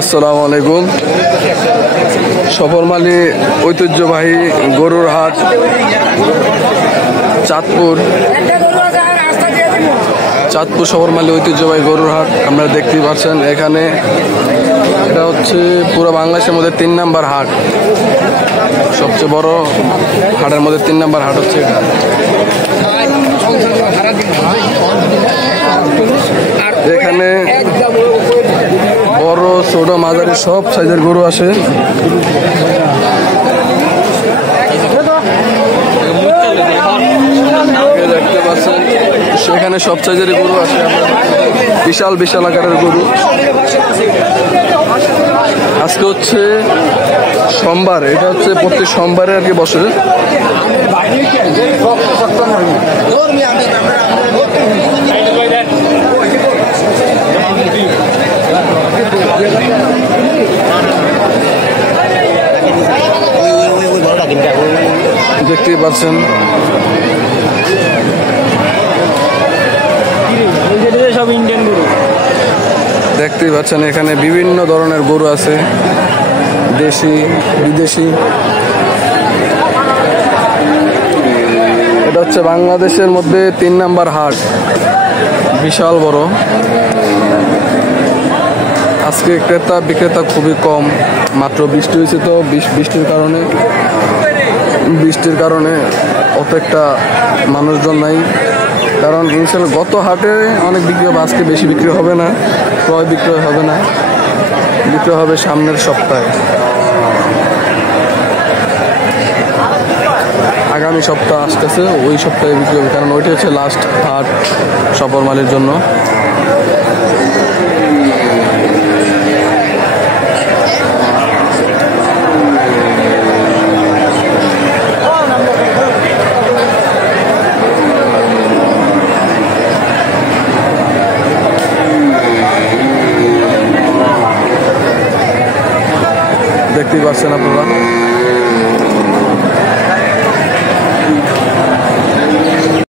আসসালামু আলাইকুম। সফরমালী ঐতিহ্যবাহী গরুর হাট চাঁদপুর সফরমালী ঐতিহ্যবাহী গরুর হাট আপনারা দেখতেই পাচ্ছেন। এখানে এটা হচ্ছে পুরো বাংলাদেশের মধ্যে 3 নাম্বার হাট, সবচেয়ে বড় হাটের মধ্যে 3 নাম্বার হাট হচ্ছে এটা। এখানে বড় ছোট মাঝারি সব সাইজের গরু আসে। দেখতে পাচ্ছেন সেখানে সব সাইজের গরু আসে, বিশাল বিশাল আকারের গরু। আজকে হচ্ছে সোমবার, এটা হচ্ছে প্রতি সোমবারে আর কি বসে। দেখতেই পাচ্ছেন সব ইন্ডিয়ান গরু। দেখতেই পাচ্ছেন এখানে বিভিন্ন ধরনের গরু আছে, দেশি বিদেশি। এটা হচ্ছে বাংলাদেশের মধ্যে 3 নাম্বার হাট, বিশাল বড়। আজকে ক্রেতা বিক্রেতা খুবই কম, মাত্র বৃষ্টি হয়েছে তো বৃষ্টির কারণে অত একটা মানুষজন নাই। কারণ ইনশাল্লাহ গত হাটে অনেক বিক্রি হবে, আজকে বেশি বিক্রি হবে না, ক্রয় বিক্রয় হবে না, বিক্রি হবে সামনের সপ্তাহে। আগামী সপ্তাহ আসতেছে, ওই সপ্তাহে বিক্রি হবে, কারণ ওইটা হচ্ছে লাস্ট হাট সফরমালীর জন্য। দেখতেই পাচ্ছেন আপনারা।